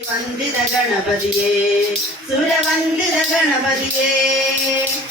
ವಂದಿತ ಗಣಪತಿಯೇ ಸುರವಂದಿತ ಗಣಪತಿಯೇ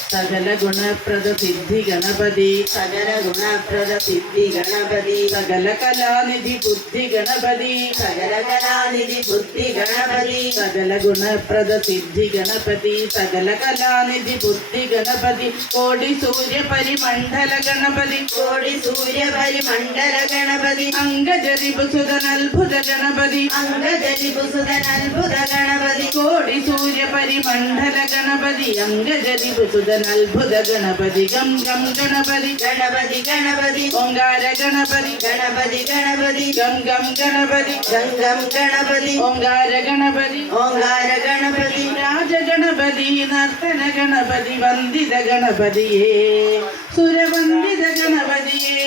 ಸಕಲ ಗುಣಪ್ರದ ಸಿದ್ಧಿ ಗಣಪತಿ ಸಕಲ ಗುಣಪ್ರದ ಸಿದ್ಧಿ ಗಣಪತಿ ಸಕಲ ಕಲಾನಿಧಿ ಬುದ್ಧಿ ಗಣಪತಿ ಸಕಲ ಕಲಾನಿಧಿ ಬುದ್ಧಿ ಗಣಪತಿ ಸಕಲ ಗುಣಪ್ರದ ಸಿದ್ಧಿ ಗಣಪತಿ ಸಕಲ ಕಲಾನಿಧಿ ಬುದ್ಧಿ ಗಣಪತಿ ಕೋಟಿ ಸೂರ್ಯ ಪರಿಮಂಡಲ ಗಣಪತಿ ಕೋಟಿ ಸೂರ್ಯ ಪರಿಮಂಡಲ ಗಣಪತಿ ಅಂಗಜರಿ ಬುಸುದನಲ್ಭುತ ಗಣಪತಿ ಅಂಗಜರಿ ಬುಸುದ ಅದ್ಭುತ ಗಣಪತಿ ಕೋಟಿ ಸೂರ್ಯ ಪರಿಮಂಡಲ ಗಣಪತಿ ಅಂಗಜರಿ ಬುಸುದನಲ್ಭುತ ಗಣಪತಿ ಗಂ ಗಂ ಗಣಪತಿ ಗಣಪತಿ ಗಣಪತಿ ಓಂಕಾರ ಗಣಪತಿ ಗಣಪತಿ ಗಣಪತಿ ಗಂ ಗಂ ಗಣಪತಿ ಗಂ ಗಂ ಗಣಪತಿ ಓಂಕಾರ ಗಣಪತಿ ಓಂಕಾರ ಗಣಪತಿ ರಾಜ ಗಣಪತಿ ನರ್ತನ ಗಣಪತಿ ವಂದಿತ ಗಣಪತಿಯೇ ಸುರವಂದಿತ ಗಣಪತಿಯೇ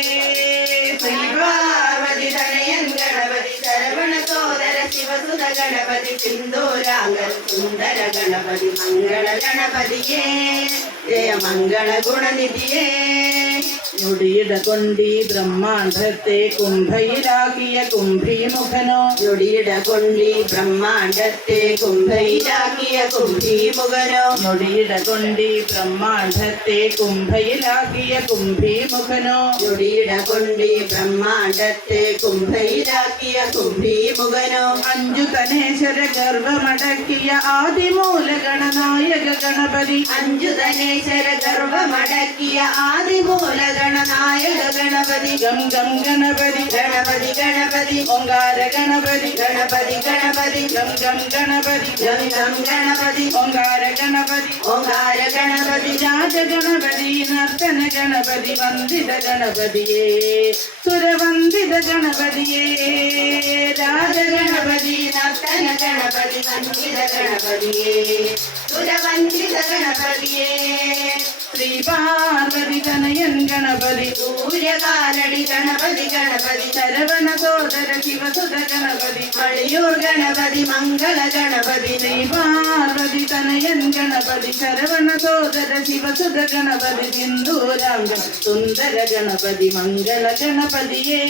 ಶ್ರೀಪಾರ್ವತಿ ತನಯನ್ ಗಣಪತಿ ಶರವಣ ಸೋದರ ಶಿವಸುತ ಗಣಪತಿ ಸಿಂಧೂರಾಂಗನ್ ಸುಂದರ ಗಣಪತಿ ಮಂಗಳ ಗಣಪತಿಯೇ ಜಯ ಮಂಗಳ ಗುಣನಿಧಿಯೇ ഞൊടിയിടകൊണ്ടി ബ്രഹ്മാണ്ഡത്തെ കുംഭയിലാക്കിയ കുംഭീമുഖനോ ഞൊടിയിടകൊണ്ടി ബ്രഹ്മാണ്ഡത്തെ കുംഭയിലാക്കിയ കുംഭീമുഖനോ ഞൊടിയിടകൊണ്ടി ബ്രഹ്മാണ്ഡത്തെ കുംഭയിലാക്കിയ കുംഭീമുഖനോ ഞൊടിയിടകൊണ്ടി ബ്രഹ്മാണ്ഡത്തെ കുംഭയിലാക്കിയ കുംഭീമുഖനോ അഞ്ജുതനേശ്വര ഗർഭമടക്കിയ ആദിമൂല ഗണനായക ഗണപതി അഞ്ജുതനേശ്വര ഗർഭമടക്കിയ ആദിമൂല ഗണനായക ഗണപതി ഗം ഗം ഗണപതി ഗണപതി ഗണപതി ഓങ്കാര ഗണപതി ഗണപതി ഗണപതി ഗം ഗം ഗണപതി ഗം ഗം ഗണപതി ഓങ്കാര ഗണപതി ഓങ്കാര ഗണപതി രാജ ഗണപതി നർത്തന ഗണപതി വന്ദിത ഗണപതിയേ സുരവന്ദിത ഗണപതിയേ രാജ ഗണപതി നർത്തന ഗണപതി വന്ദിത ഗണപതിയേ സുരവന്ദിത ഗണപതിയേ ശ്രീ പാർവതി തനയൻ ഗണപതി സൂര്യകാലടി ഗണപതി ഗണപതി ശരവണ സോദര ശിവസുത ഗണപതി മളിയൂർ ഗണപതി മംഗള ഗണപതി ശ്രീ പാർവതി തനയൻ ഗണപതി ശരവണ സോദര ശിവസുത ഗണപതി സിന്ദൂരാംഗം സുന്ദര ഗണപതി മംഗള ഗണപതിയേ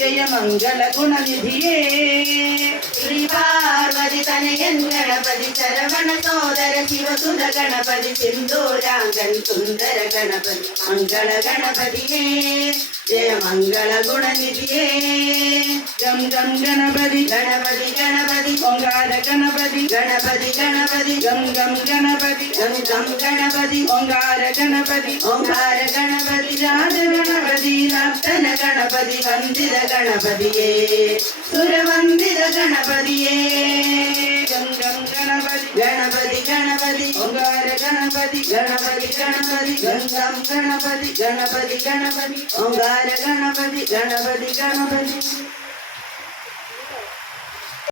ജയ മംഗള ഗുണനിധിയേ ശ്രീ പാർവതി തനയൻ ഗണപതി ശരവണ സോദര ശിവസുത ഗണപതി സിന്ദൂരാംഗൻ സുന്ദര ഗണപതി മംഗള ഗണപതിയേ ജയ മംഗള ഗുണനിധിയേ ഗം ഗം ഗണപതി ഗണപതി ഗണപതി ഓങ്കാര ഗണപതി ഗണപതി ഗണപതി ഗം ഗം ഗണപതി ഗം ഗം ഗണപതി ഓങ്കാര ഗണപതി ഓംകാര ഗണപതി രാജ ഗണപതി നർത്തന ഗണപതി വന്ദിത ഗണപതിയേ സുരവന്ദിത ഗണപതിയേ ഗം ഗം ഗണപതി ഗണപതി ഗണപതി ഓങ്കാര ഗണപതി ഗണപതി ഗണപതി ഗം ഗം ഗണപതി ഗണപതി ഗണപതി ഓംകാര ഗണപതി ഗണപതി ഗണപതി